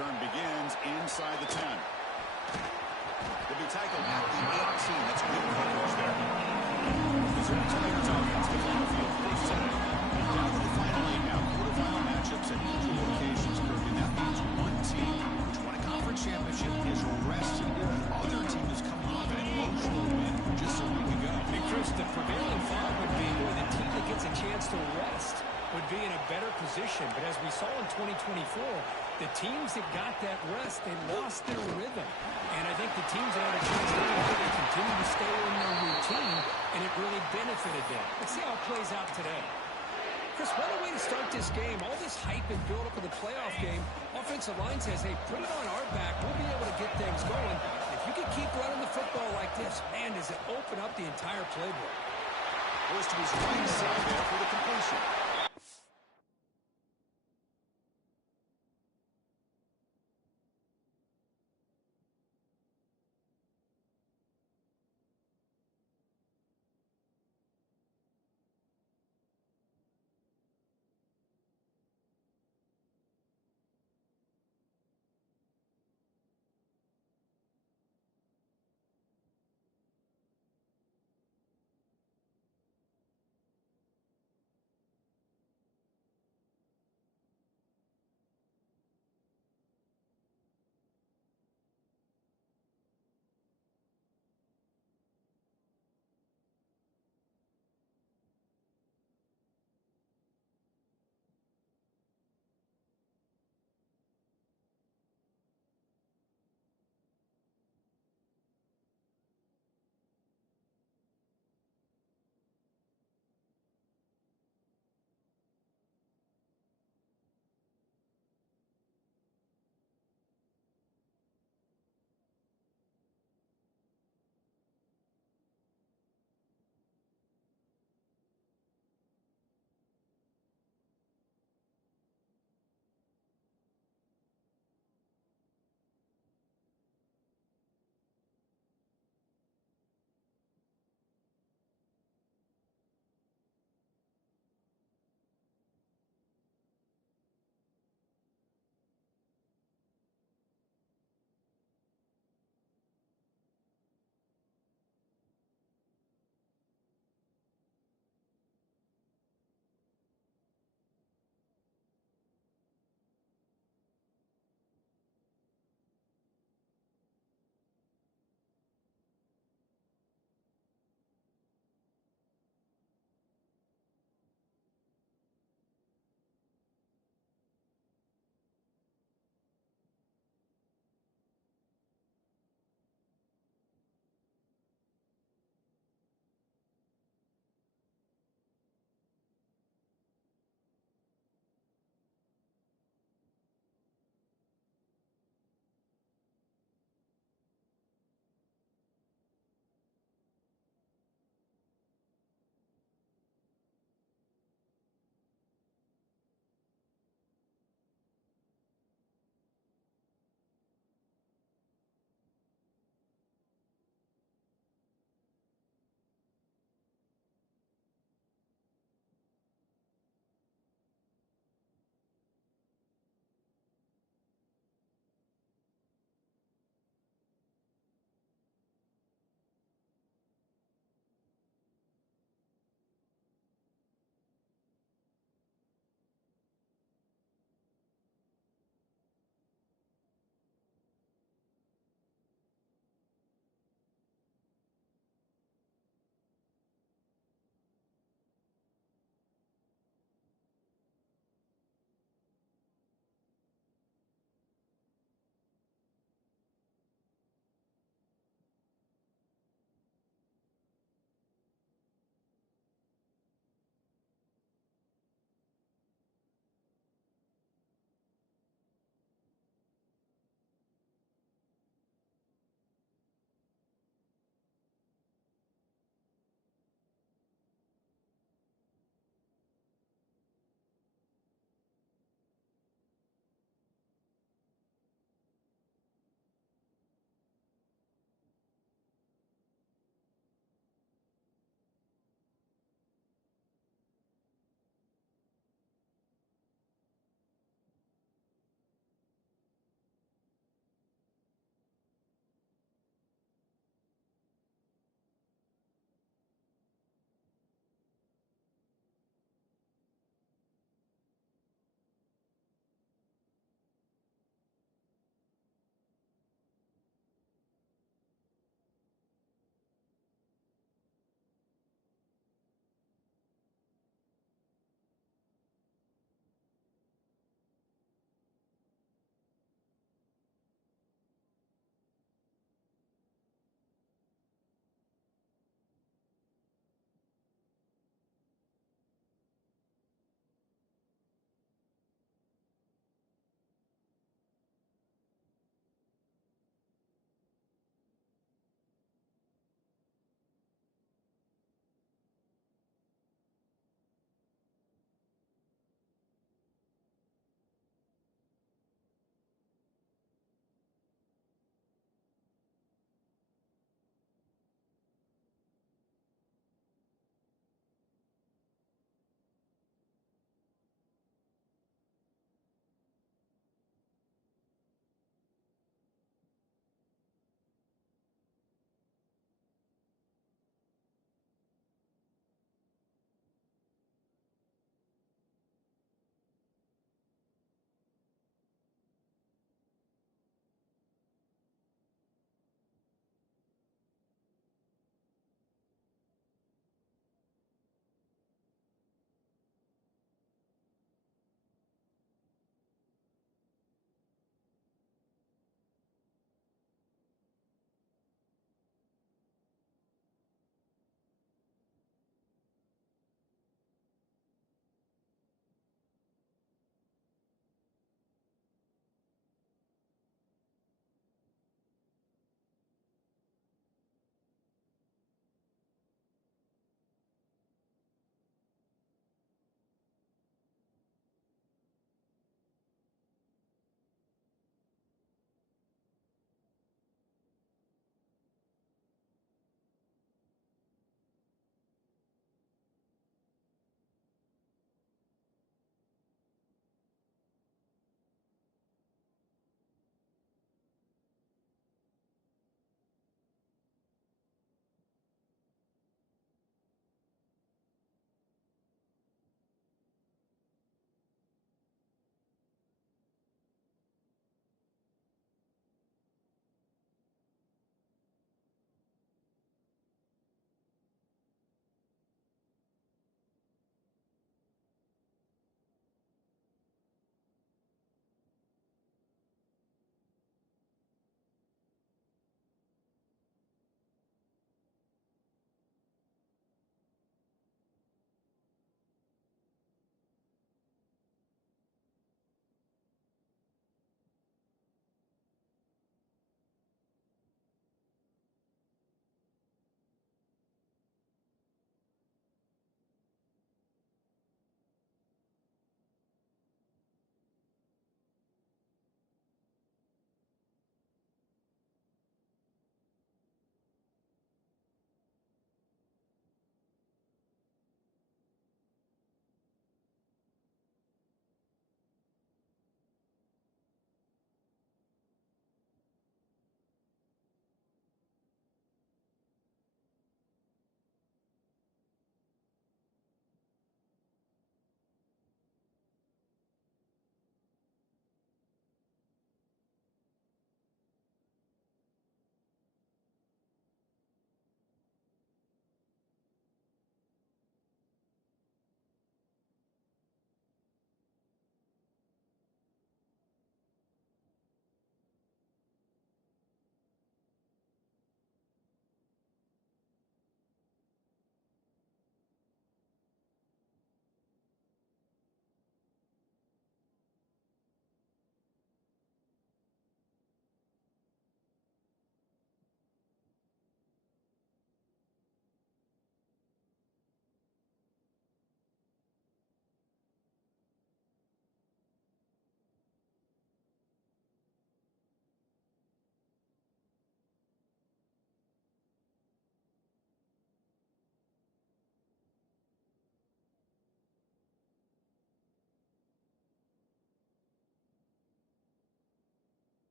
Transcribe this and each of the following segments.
return begins inside the 10. They'll be tackled at the 18. That's good coverage there. Missouri Tigers offense to follow field first today. Down to the final 8 now. Quarterfinal matchups at neutral locations, Kirk, and that means one team which won a conference championship is rested. The other team is coming off an emotional win just a week ago. And Chris, the prevailing thought would be the team that gets a chance to rest would be in a better position. But as we saw in 2024, the teams that got that rest, they lost their rhythm. And I think the teams that had a chance to do it, they continue to stay in their routine, and it really benefited them. Let's see how it plays out today. Chris, what a way to start this game. All this hype and build-up of the playoff game. Offensive line says, hey, put it on our back. We'll be able to get things going. If you can keep running the football like this, man, does it open up the entire playbook. Goes to his right side there for the completion.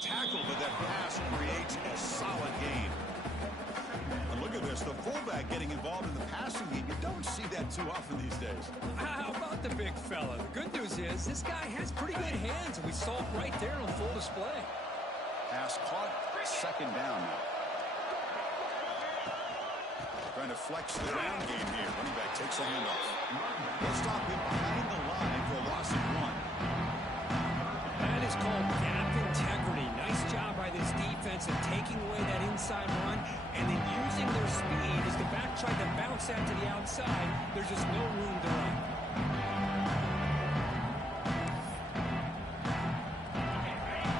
Tackle, but that pass creates a solid gain. And look at this, the fullback getting involved in the passing game. You don't see that too often these days. How about the big fella? The good news is this guy has pretty good hands, and we saw it right there on full display. Pass caught, second down now. Trying to flex the ground game here. Running back takes a handoff. They'll stop him behind the line for a loss of 1. That is called gap integrity. Nice job by this defense of taking away that inside run and then using their speed as the back tried to bounce that to the outside. There's just no room to run.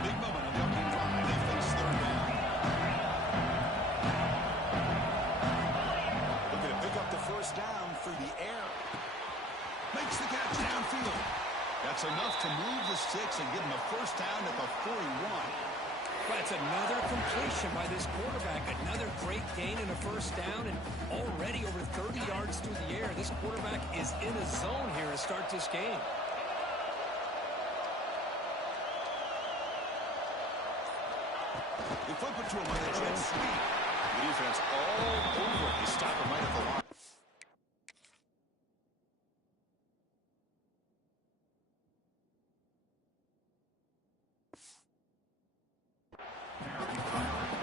Big moment on the opening drive. They face third down. Looking to pick up the first down through the air. Makes the catch downfield. That's enough to move the sticks and give him a first down at the 41. That's another completion by this quarterback. Another great gain and a first down, and already over 30 yards through the air. This quarterback is in a zone here to start this game. They flip it to him on the jet sweep. The defense all over. They stop him right at the line.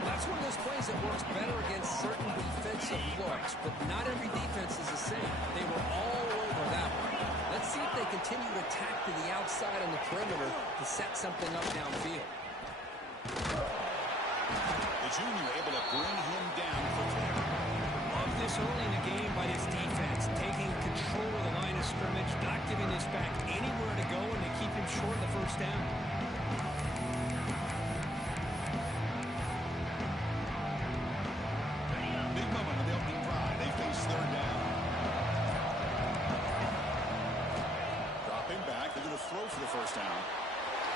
That's one of those plays that works better against certain defensive looks, but not every defense is the same. They were all over that one. Let's see if they continue to attack to the outside on the perimeter to set something up downfield. The junior able to bring him down quickly. Love this early in the game by this defense, taking control of the line of scrimmage, not giving this back anywhere to go, and to keep him short of the first down. Big moment on the opening drive. They face third down. Dropping back. They're going to throw for the first down.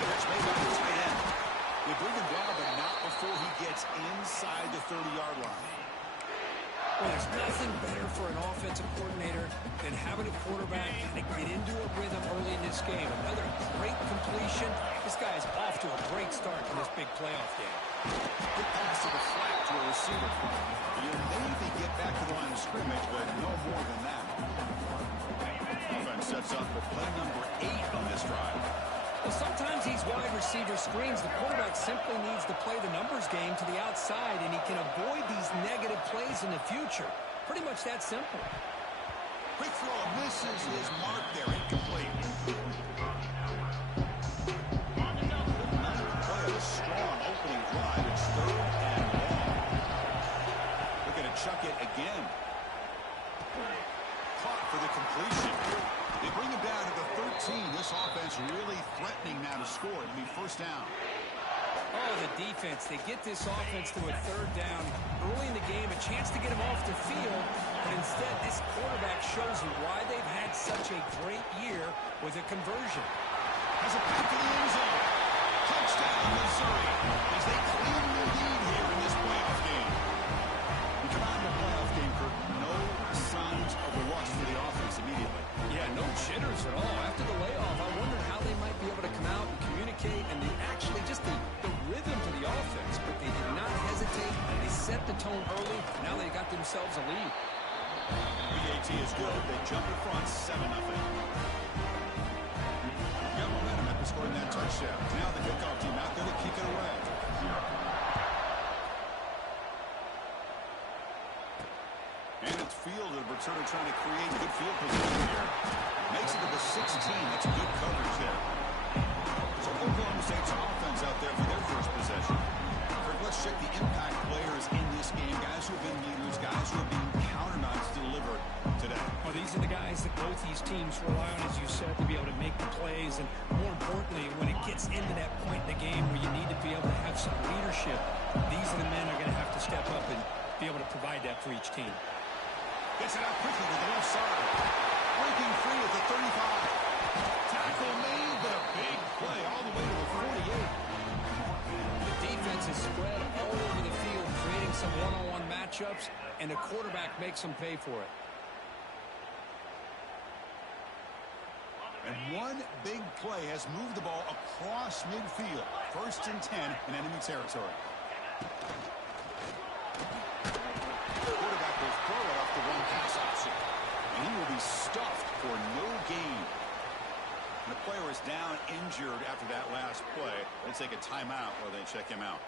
Catch made by the tight end. They bring him down, but not before he gets inside the 30-yard line. Well, there's nothing better for an offensive coordinator than having a quarterback kind of get into a rhythm early in this game. Another great completion. This guy is off to a great start in this big playoff game. Good pass to the flat to a receiver. You'll maybe get back to the line of scrimmage, but no more than that. Offense sets up for play number 8 on this drive. Well, sometimes these wide receiver screens, the quarterback simply needs to play the numbers game to the outside, and he can avoid these negative plays in the future. Pretty much that simple. Quick throw misses his mark there, incomplete. Play a strong opening drive. It's third and long. We're going to chuck it again. Caught for the completion. They bring him down to the 13. This offense really threatening now to score. It'll be first down. Oh, the defense. They get this offense to a third down early in the game, a chance to get him off the field, but instead this quarterback shows you why they've had such a great year with a conversion. Has a pass to the end zone. Touchdown, Missouri, as they claim the lead here in this playoff game. We come out in the playoff game, Kirk. No signs of a rust for the offense immediately. Yeah, no jitters at all. After the layoff, I wonder how they might be able to come out and communicate and actually just the rhythm to the offense. But they did not hesitate. They set the tone early. Now they got themselves a lead. BAT is good. They jump in front 7-0. Got momentum after scoring that touchdown. Now the kickoff team out there to kick it away. And it's fielded. Returner trying to create good field position here. Makes it to the 16. That's good coverage there. So Oklahoma State's offense out there for their first possession. Let's check the impact players in this game. Guys who have been leaders, guys who have been counted on to deliver today. Well, these are the guys that both these teams rely on, as you said, to be able to make the plays. And more importantly, when it gets into that point in the game where you need to be able to have some leadership, these are the men who are going to have to step up and be able to provide that for each team. Gets it out quickly to the left side. Breaking free at the 35. Tackle made, but a big play all the way to the 48. The defense is spread all over the field, creating some one-on-one matchups, and the quarterback makes them pay for it. And one big play has moved the ball across midfield. 1st and 10 in enemy territory. The quarterback will throw it off the one-pass option. And he will be stuffed for no gain. And the player is down injured after that last play. They take a timeout while they check him out.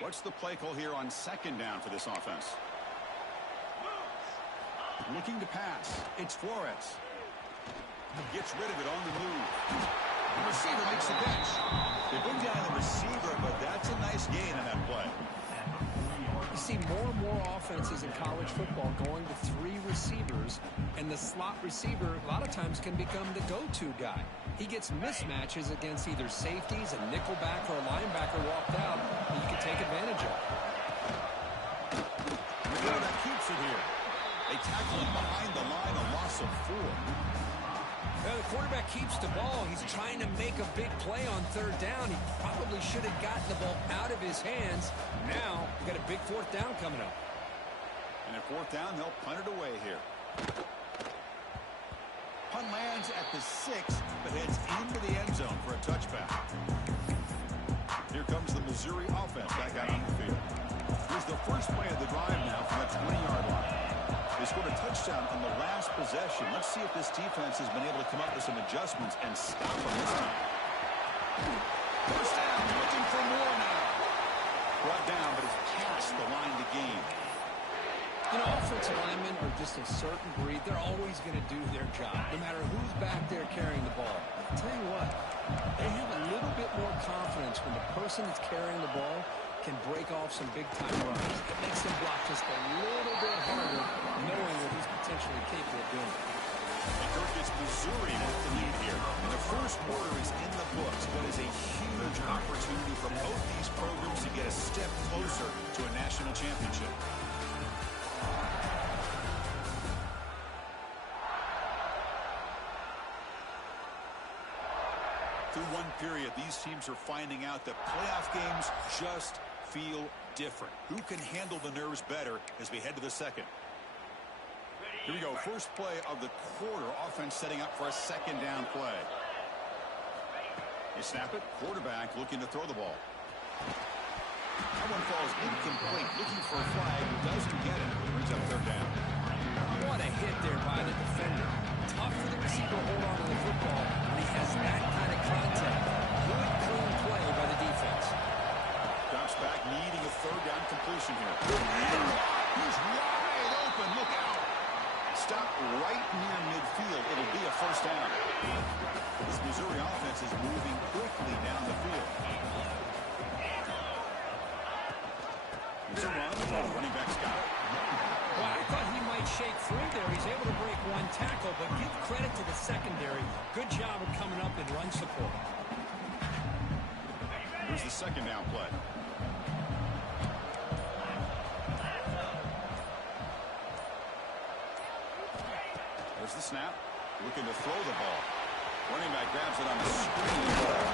What's the play call here on 2nd down for this offense? Looking to pass. It's Flores. Gets rid of it on the move. The receiver makes the catch. They bring down the receiver, but that's a nice gain on that play. You see more and more offenses in college football going to 3 receivers, and the slot receiver a lot of times can become the go-to guy. He gets mismatches against either safeties, a nickelback, or a linebacker walked out that you can take advantage of. The quarterback keeps it here. They tackle him behind the line, a loss of 4. Well, the quarterback keeps the ball. He's trying to make a big play on 3rd down. He probably should have gotten the ball out of his hands. Now, got a big 4th down coming up. And at 4th down, they'll punt it away here. Punt lands at the 6, but heads into the end zone for a touchback. Here comes the Missouri offense back out on the field. Here's the first play of the drive now from the 20-yard line. They scored a touchdown on the last possession. Let's see if this defense has been able to come up with some adjustments and stop them this time. First down, looking for more now. Brought down, but it's past the line to gain. You know, offensive linemen are just a certain breed. They're always going to do their job, no matter who's back there carrying the ball. I'll tell you what, they have a little bit more confidence when the person that's carrying the ball can break off some big-time runs. It makes them block just a little bit harder, knowing what he's potentially capable of doing. And Kirk, it's Missouri with the lead here. And the first quarter is in the books, but is a huge opportunity for both these programs to get a step closer to a national championship. Through one period, these teams are finding out that playoff games just feel different. Who can handle the nerves better as we head to the second? Here we go. First play of the quarter. Offense setting up for a 2nd down play. They snap it. Quarterback looking to throw the ball. That one falls incomplete. Looking for a flag. Doesn't get it. Brings up 3rd down. What a hit there by the defender. Tough for the receiver to hold on to the football when he has that kind of contact. Good, clean play by the defense. Drops back, needing a 3rd down completion here. He's wide open. Look out. Stop right near midfield. It'll be a 1st down. This Missouri offense is moving quickly down the field. It's a run. Running back's got it. Well, I thought he might shake free there. He's able to break one tackle, but give credit to the secondary. Good job of coming up in run support. Here's the 2nd down play. There's the snap. Looking to throw the ball. Running back grabs it on the screen.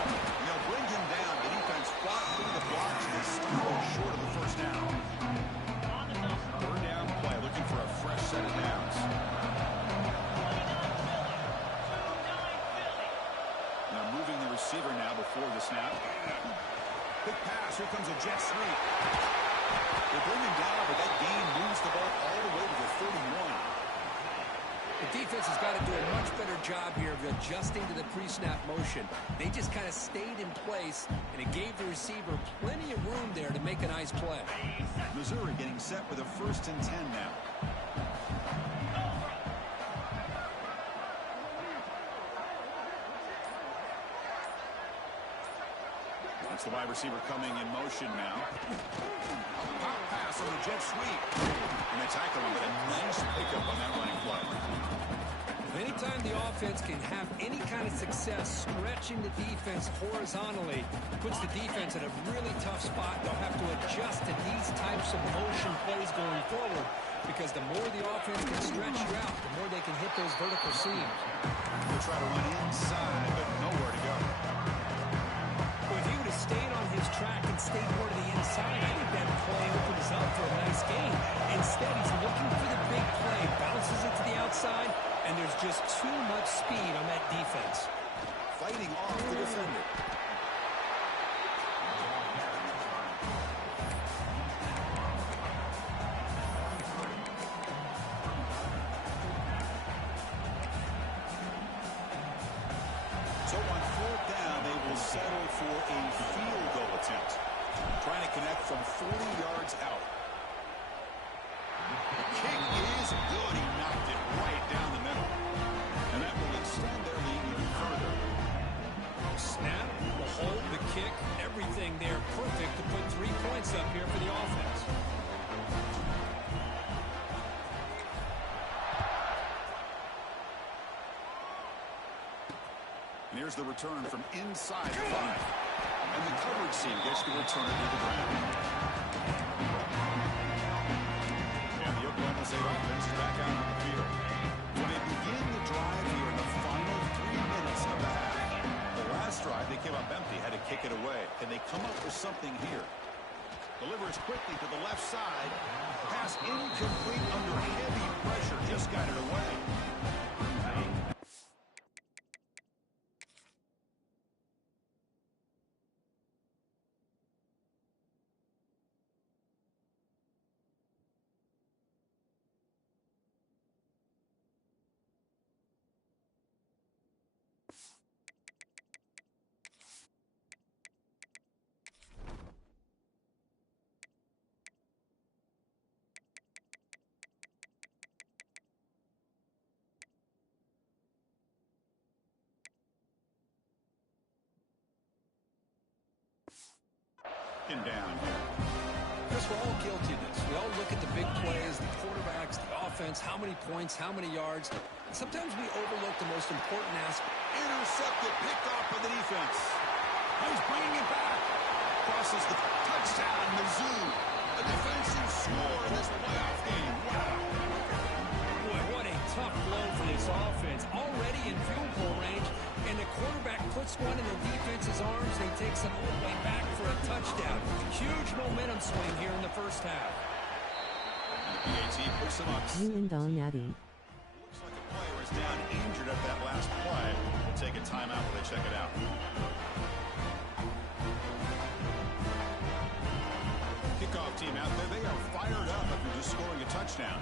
And they'll bring him down. The defense fought through the blocks and stopped short of the 1st down. 3rd down play. Looking for a fresh set of downs. They're moving the receiver now before the snap. Quick pass. Here comes a jet sweep. They bring him down, but that gain moves the ball all the way to the 31. The defense has got to do a much better job here of adjusting to the pre-snap motion. They just kind of stayed in place, and it gave the receiver plenty of room there to make a nice play. Missouri getting set with a 1st and 10 now. That's the wide receiver coming in motion now. A pop pass on the jet sweep. And they tackle him with a nice pickup on that running play. Anytime the offense can have any kind of success stretching the defense horizontally, puts the defense in a really tough spot. They'll have to adjust to these types of motion plays going forward, because the more the offense can stretch you out, the more they can hit those vertical seams. He'll try to run inside, but nowhere to go. Well, if he would have stayed on his track and stayed more to the inside, I think that play opens up for a nice gain. Instead, he's looking for the big play, bounces it to the outside, and there's just too much speed on that defense. Fighting off the defender. So on fourth down, they will settle for a field goal attempt. Trying to connect from 40 yards out. The kick is good. He knocked it right down the middle. And that will extend their lead even further. Snap, the hold, the kick, everything there perfect to put 3 points up here for the offense. And here's the return from inside the 5. And the coverage team gets the return to the ground. And the Oklahoma State offense is back out on the field. When they begin the drive here in the final 3 minutes of the half. The last drive, they came up empty, had to kick it away. Can they come up with something here? Delivers quickly to the left side. Pass incomplete under heavy pressure. Just got it away. Down here. Chris, we're all guilty of this. We all look at the big plays, the quarterbacks, the offense, how many points, how many yards. And sometimes we overlook the most important aspect. Intercepted, picked off by the defense. He's bringing it back. Crosses the touchdown, Mizzou. A defensive score in this playoff game. Wow. Boy, what a tough blow for this offense. Already in field goal range, and the quarterback puts one in the defense's arms, and he takes it all the way back for a touchdown. Huge momentum swing here in the first half. BAT puts him up. Natty. Looks like a player is down injured at that last play. We'll take a timeout while they check it out. Kickoff team out there. They are fired up after just scoring a touchdown.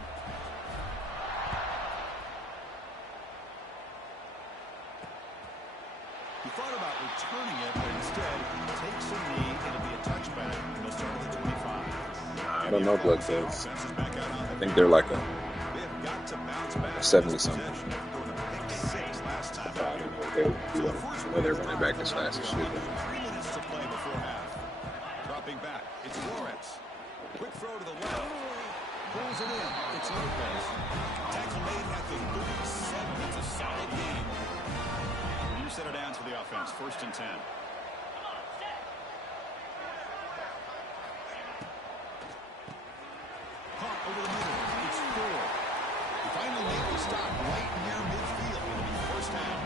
He thought about returning it, but instead takes a knee. It'll be a touchback. He'll start at the 25. I don't know WildBoyz. I think they're like a 70-something. I don't know if they're running back as fast as shit. 3 minutes to play before half. Dropping back. It's Flores. Quick throw to the left. Pulls it in. It's Lopez. Tackle made at the 37. It's a solid game. You set it down to the offense. 1st and 10. Caught over the middle. It's 4. He finally made the stop right near midfield. It'll be 1st down.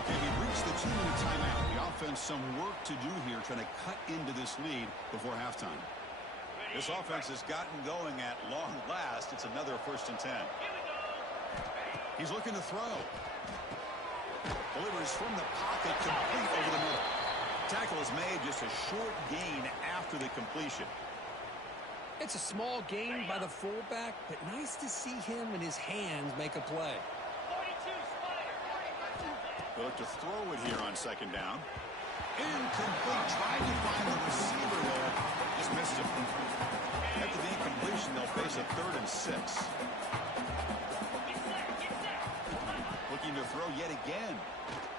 Okay, we reached the 2-minute timeout. The offense some work to do here, trying to cut into this lead before halftime. This offense has gotten going at long last. It's another 1st and 10. He's looking to throw. Delivers from the pocket, complete over the middle. Tackle is made, just a short gain after the completion. It's a small gain by the fullback, but nice to see him and his hands make a play. They look to throw it here on 2nd down. Incomplete. Trying to find the receiver there. Just missed him. After the incompletion, they'll face a 3rd and 6. Looking to throw yet again.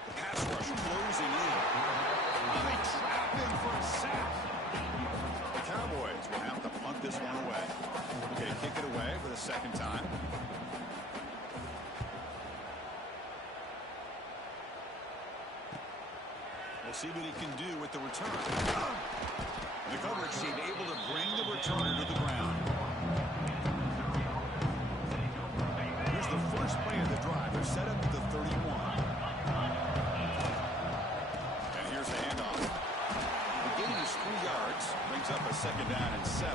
The pass rush closing in. They trap him for a sack. The Cowboys will have to punt this one away. Okay, kick it away for the 2nd time. see what he can do with the return. The coverage team able to bring the returner to the ground. Here's the first play of the drive. They're set up at the 31. And here's the handoff. The gain is 3 yards. Brings up a second down and 7.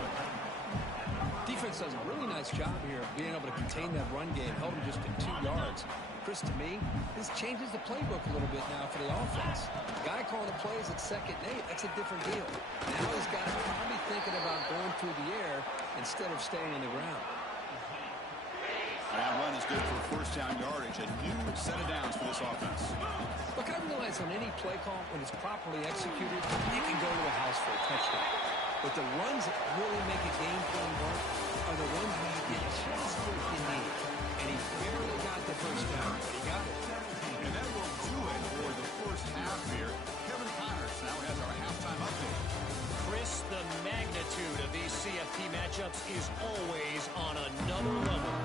Defense does a really nice job here of being able to contain that run game. Held him just to 2 yards. Chris, to me, this changes the playbook a little bit now for the offense. The guy calling the plays at 2nd and 8, that's a different deal. Now he's got to probably thinking about going through the air instead of staying on the ground. That run is good for first down yardage. A new set of downs for this offense. Look, I realize on any play call, when it's properly executed, you can go to a house for a touchdown. But the runs that really make a game plan work are the ones where you get just what you need. And he barely got the first down, but he got it. And that will do it for the first half here. Kevin Connors now has our halftime update. Chris, the magnitude of these CFP matchups is always on another level.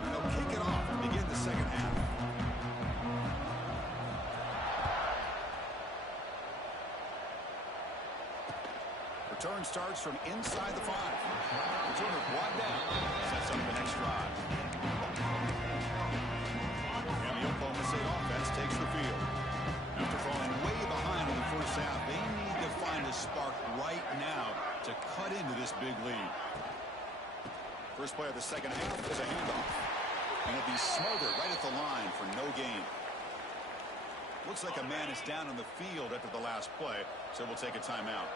And they'll kick it off to begin the second half. Return starts from inside the 5. Returner brought down. Sets up the next drive. And the Oklahoma State offense takes the field. After falling way behind in the first half, they need to find a spark right now to cut into this big lead. First play of the second half is a handoff. And it'll be smothered right at the line for no gain. Looks like a man is down on the field after the last play, so we'll take a timeout.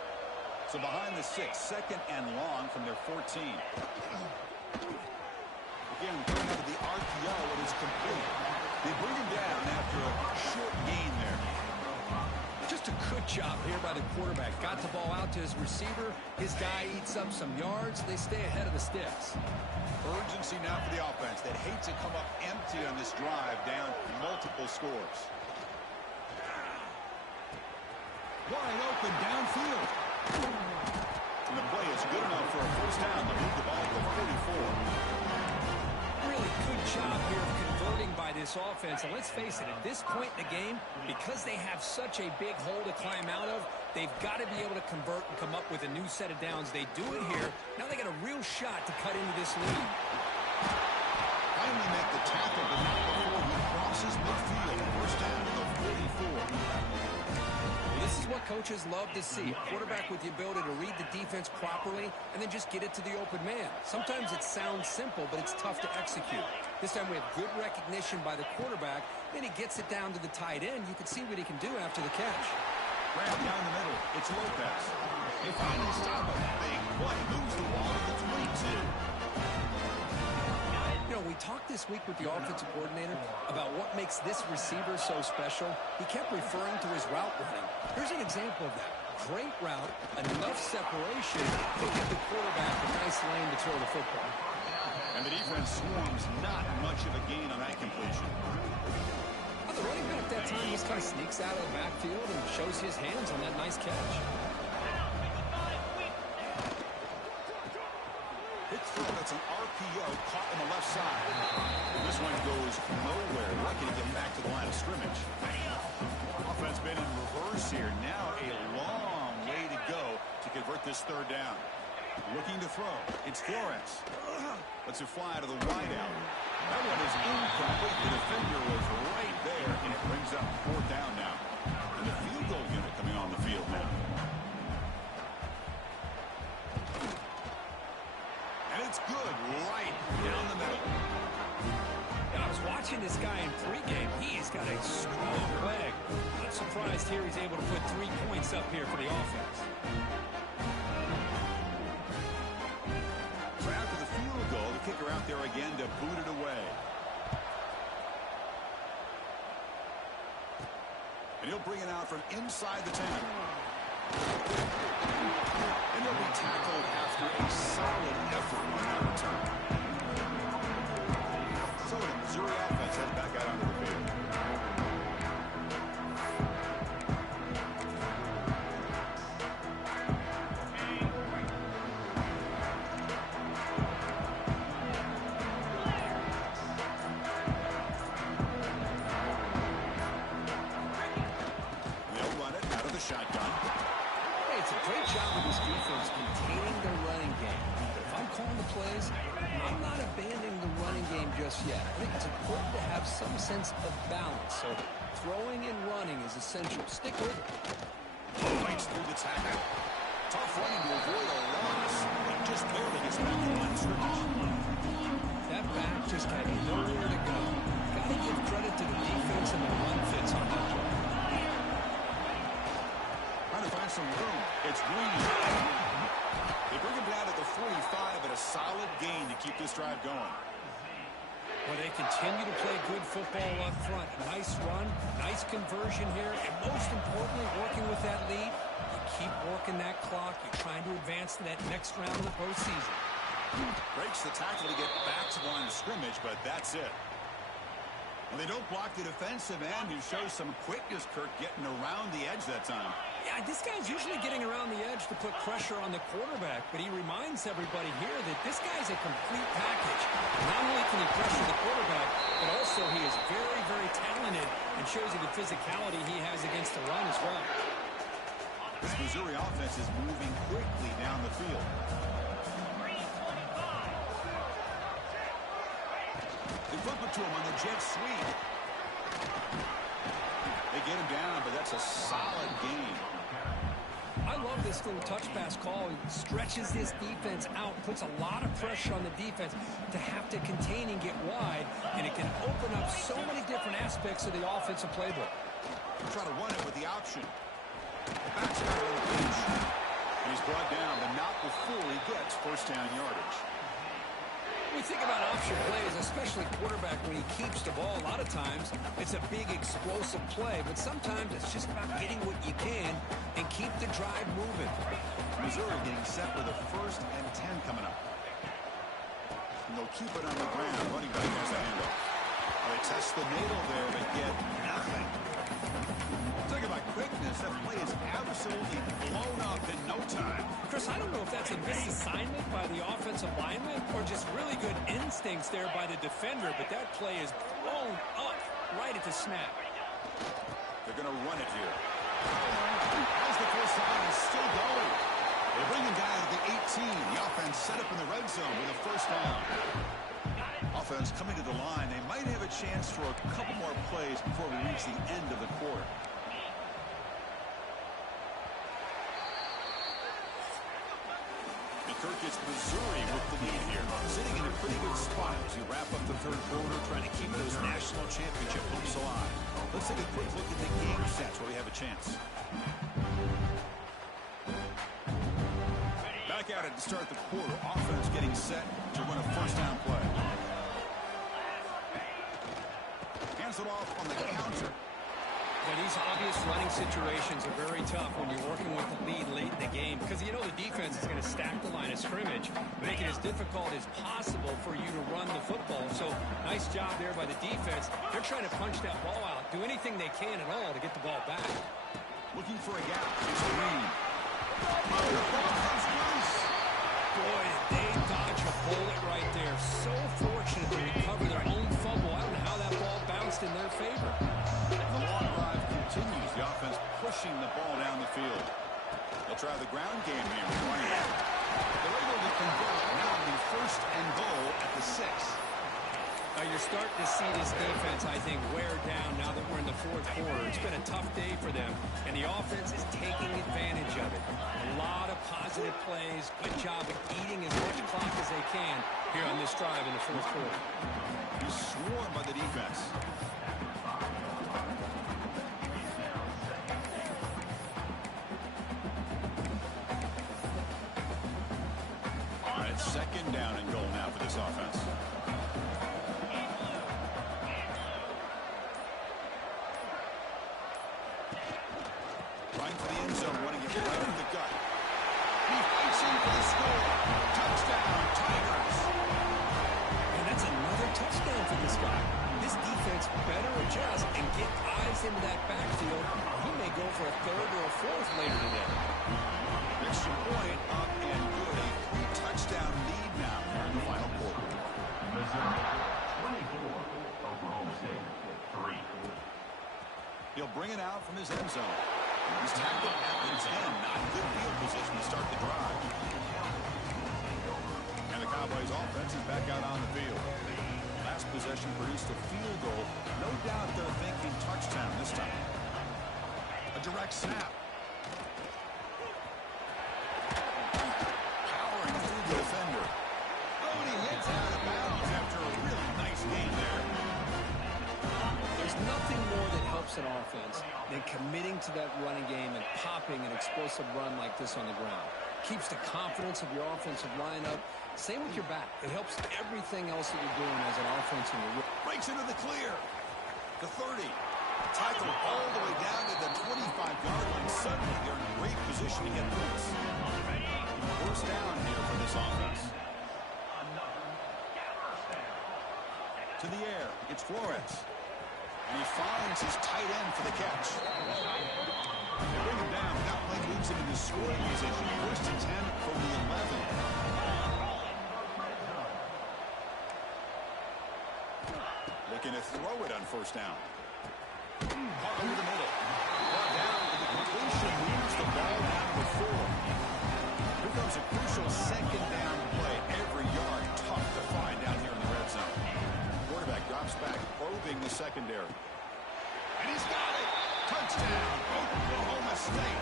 So behind the 6, 2nd and long from their 14. Again, going out of the RPO, it is complete. They bring him down after a short gain there. Just a good job here by the quarterback. Got the ball out to his receiver. His guy eats up some yards. They stay ahead of the sticks. Urgency now for the offense that hates to come up empty on this drive, down multiple scores. Wide open downfield. And the play is good enough for a first down to move the ball to the 44. Really good job here of converting by this offense. And let's face it, at this point in the game, because they have such a big hole to climb out of, they've got to be able to convert and come up with a new set of downs. They do it here. Now they got a real shot to cut into this lead. Finally make the tackle, but not before he crosses midfield. First down to the 44. This is what coaches love to see. A quarterback with the ability to read the defense properly and then just get it to the open man. Sometimes it sounds simple, but it's tough to execute. This time we have good recognition by the quarterback. Then he gets it down to the tight end. You can see what he can do after the catch. Grab down the middle. It's Lopez. They finally stop him. Big play. Moves the ball to the 22. You know, we talked this week with the offensive coordinator about what makes this receiver so special. He kept referring to his route running. Here's an example of that. Great route, enough separation to give the quarterback a nice lane to throw the football. And the defense swarms not much of a gain on that completion. The running back that time just kind of sneaks out of the backfield and shows his hands on that nice catch. That's an RPO caught on the left side. This one goes nowhere. Lucky to get back to the line of scrimmage. Offense been in reverse here. Now a long way to go to convert this third down. Looking to throw. It's Flores. Lets it fly to the wideout. That one is incomplete. The defender was right there, and it brings up fourth down now. And the field goal unit coming on the field now. And it's good right down the middle. I was watching this guy in pregame. He's got a strong leg. Not surprised here he's able to put 3 points up here for the offense. So after the field goal, the kicker out there again to boot it away. And he'll bring it out from inside the 10. And he'll be tackled after a solid effort on that return. So the Missouri offense heads back out onto the field. defense containing their running game. If I'm calling the plays, I'm not abandoning the running game just yet. I think it's important to have some sense of balance. So throwing and running is essential. Stick with it. Fights through the tackle. Tough running to avoid a loss, but just barely gets back to the line of scrimmage. That back just had nowhere to go. Got to give credit to the defense and the run fits on that play. Trying to find some room. It's Green. They bring him down to the 45 at a solid gain to keep this drive going. Well, they continue to play good football up front. Nice run, nice conversion here, and most importantly, working with that lead, you keep working that clock. You're trying to advance to that next round of the postseason. Breaks the tackle to get back to the line of scrimmage, but that's it. And they don't block the defensive end, who shows some quickness, Kirk, getting around the edge that time. Yeah, this guy's usually getting around the edge to put pressure on the quarterback, but he reminds everybody here that this guy's a complete package. Not only can he pressure the quarterback, but also he is very, very talented and shows you the physicality he has against the run as well. This Missouri offense is moving quickly down the field. They flip it to him on the jet sweep. They get him down, but that's a solid gain. I love this little touch pass call. He stretches this defense out, puts a lot of pressure on the defense to have to contain and get wide, and it can open up so many different aspects of the offensive playbook. Try to run it with the option. Backs it out on the pitch. He's brought down, but not before he gets first down yardage. When we think about option plays, especially quarterback, when he keeps the ball, a lot of times it's a big explosive play, but sometimes it's just about getting what you can and keep the drive moving. Missouri getting set with a 1st and 10 coming up. And they'll keep it on the ground. Running back has the handoff. They test the middle there, but get nothing. Talking about quickness, that play is absolutely blown up in no time. Chris, I don't know if that's a misassignment by the offensive lineman or just really good instincts there by the defender, but that play is blown up right at the snap. They're going to run it here. As the first down is still going. They bring him down to the 18. The offense set up in the red zone with a first down. Offense coming to the line. They might have a chance for a couple more plays before we reach the end of the quarter. And Kirk gets Missouri with the lead here. Sitting in a pretty good spot as we wrap up the third quarter, trying to keep those national championship hopes alive. Let's take a quick look at the game stats where we have a chance. Back at it to start the quarter. Offense getting set to run a first down play. Hands it off on the counter. Well, these obvious running situations are very tough when you're working with the lead late in the game because you know the defense is going to stack the line of scrimmage, make it as difficult as possible for you to run the football. So nice job there by the defense. They're trying to punch that ball out, do anything they can at all to get the ball back. Looking for a gap. It's Green. The ball comes loose. Boy, did they dodge a bullet right there. So fortunate to recover their own fumble. I don't know how that ball bounced in their favor. The long drive continues. The offense pushing the ball down the field. They'll try the ground game here. They're able to convert. Now the 1st and goal at the 6. You're starting to see this defense, I think, wear down now that we're in the fourth quarter. It's been a tough day for them, and the offense is taking advantage of it. A lot of positive plays. Good job of eating as much clock as they can here on this drive in the fourth quarter. He's swarmed by the defense. All right, 2nd down and goal now for this offense. Running for the end zone, running it right in the gut. He fights in for the score. Touchdown, Tigers. And that's another touchdown for this guy. This defense better adjust and get eyes into that backfield. He may go for a 3rd or a 4th later today. Extra point up and good. A 3-touchdown lead now in the final quarter. 24, Oklahoma State, 3. He'll bring it out from his end zone. He's tackled at the 10. Not good field position to start the drive. And the Cowboys offense is back out on the field. Last possession produced a field goal. No doubt they're thinking touchdown this time. A direct snap. Powering through the defender. Oh, and he hits out of bounds after a really nice game there. There's nothing more that helps an offense than committing to that running game and popping an explosive run like this on the ground. Keeps the confidence of your offensive lineup. Same with your back. It helps everything else that you're doing as an offense. Breaks into the clear. The 30. Tackled all the way down to the 25-yard line. Suddenly, they're in great position to get points. First down here for this offense. To the air. It's Flores. And he finds his tight end for the catch. They bring him down. That play moves him into scoring position. First and 10 from the 11. Looking to throw it on first down. Caught over the middle. Brought down to the completion. Moves the ball down to the 4. Here comes a crucial second down play. Every yard tough to find down here in the red zone. Quarterback drops back, probing the secondary. And he's got it. Touchdown, Oklahoma State.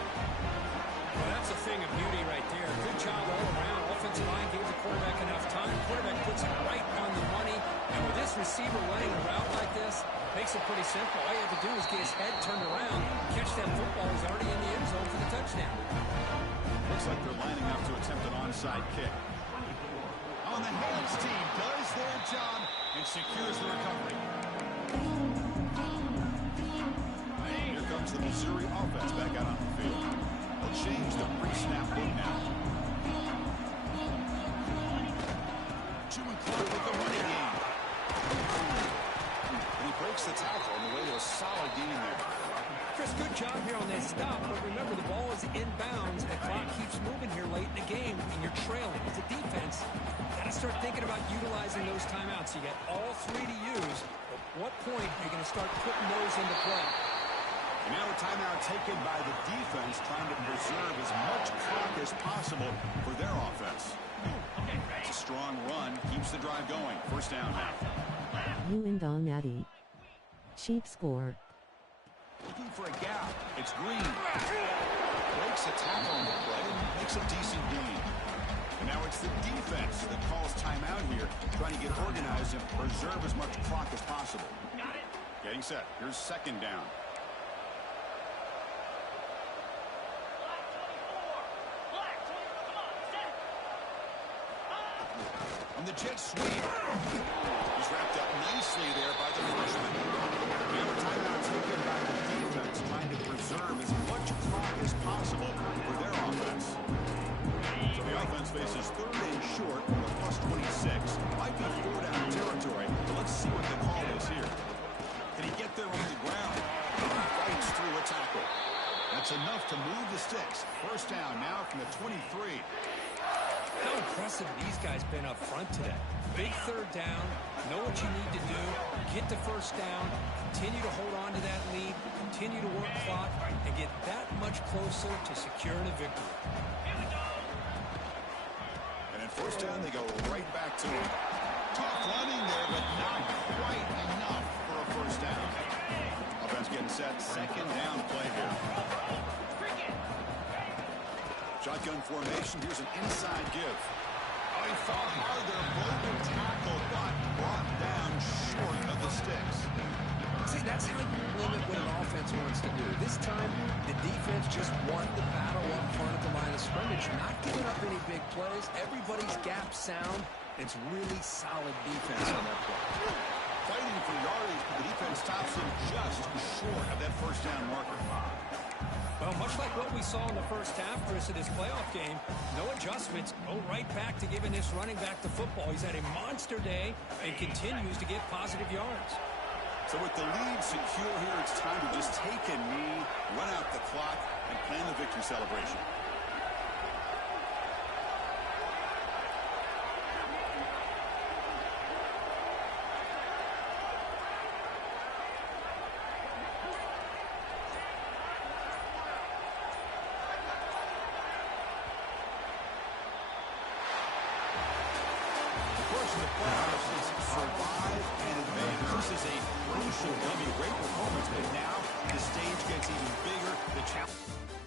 Well, that's a thing of beauty right there. Good job all around. Offensive line gave the quarterback enough time. Quarterback puts it right on the money. And with this receiver running a route like this, makes it pretty simple. All you have to do is get his head turned around, catch that football. He's already in the end zone for the touchdown. Looks like they're lining up to attempt an onside kick. On the hands team does their job and secures the recovery. Here comes the Missouri offense back out on the field. They'll change the pre-snap look now. Chewing clock with the running game. And he breaks the tackle on the way to a solid game there. Chris, good job here on that stop, but remember the ball is inbounds. The clock keeps moving here late in the game, and you're trailing. As a defense, got to start thinking about utilizing those timeouts. You got all three to use. At what point are you going to start putting those into play? And now a timeout taken by the defense, trying to preserve as much clock as possible for their offense. It's a strong run, keeps the drive going. First down now. Natty. Chief score. Looking for a gap. It's Green. Breaks a tackle on the play and makes a decent gain. And now it's the defense that calls timeout here, trying to get organized and preserve as much clock as possible. Getting set. Here's second down. And the jet sweep. He's wrapped up nicely there by the freshman. And the timeout taken by the defense, trying to preserve as much clock as possible for their offense. So the offense faces third and short with a plus 26. Might be four down territory, but let's see what the call is here. Can he get there on the ground? He fights through a tackle. That's enough to move the sticks. First down now from the 23. How impressive these guys been up front today. Big third down, know what you need to do, get the first down, continue to hold on to that lead, continue to work clock, and get that much closer to securing a victory. And at first down, they go right back to him. Tough running there, but not quite enough for a first down. Offense getting set, second down play here. Shotgun formation. Here's an inside give. Oh, he fought hard there. Broken tackle, but brought down short of the sticks. See, that's how you limit what an offense wants to do. This time, the defense just won the battle up front at the line of scrimmage. Not giving up any big plays. Everybody's gap sound. It's really solid defense on that play. Fighting for yardage, but the defense stops him just short of that first down marker. Well, much like what we saw in the first half, Chris, of this playoff game, no adjustments. Go right back to giving this running back the football. He's had a monster day and continues to get positive yards. So with the lead secure here, it's time to just take a knee, run out the clock, and plan the victory celebration. push the playoffs is survive and advance. This is a crucial W. Great performance, but now the stage gets even bigger. The challenge.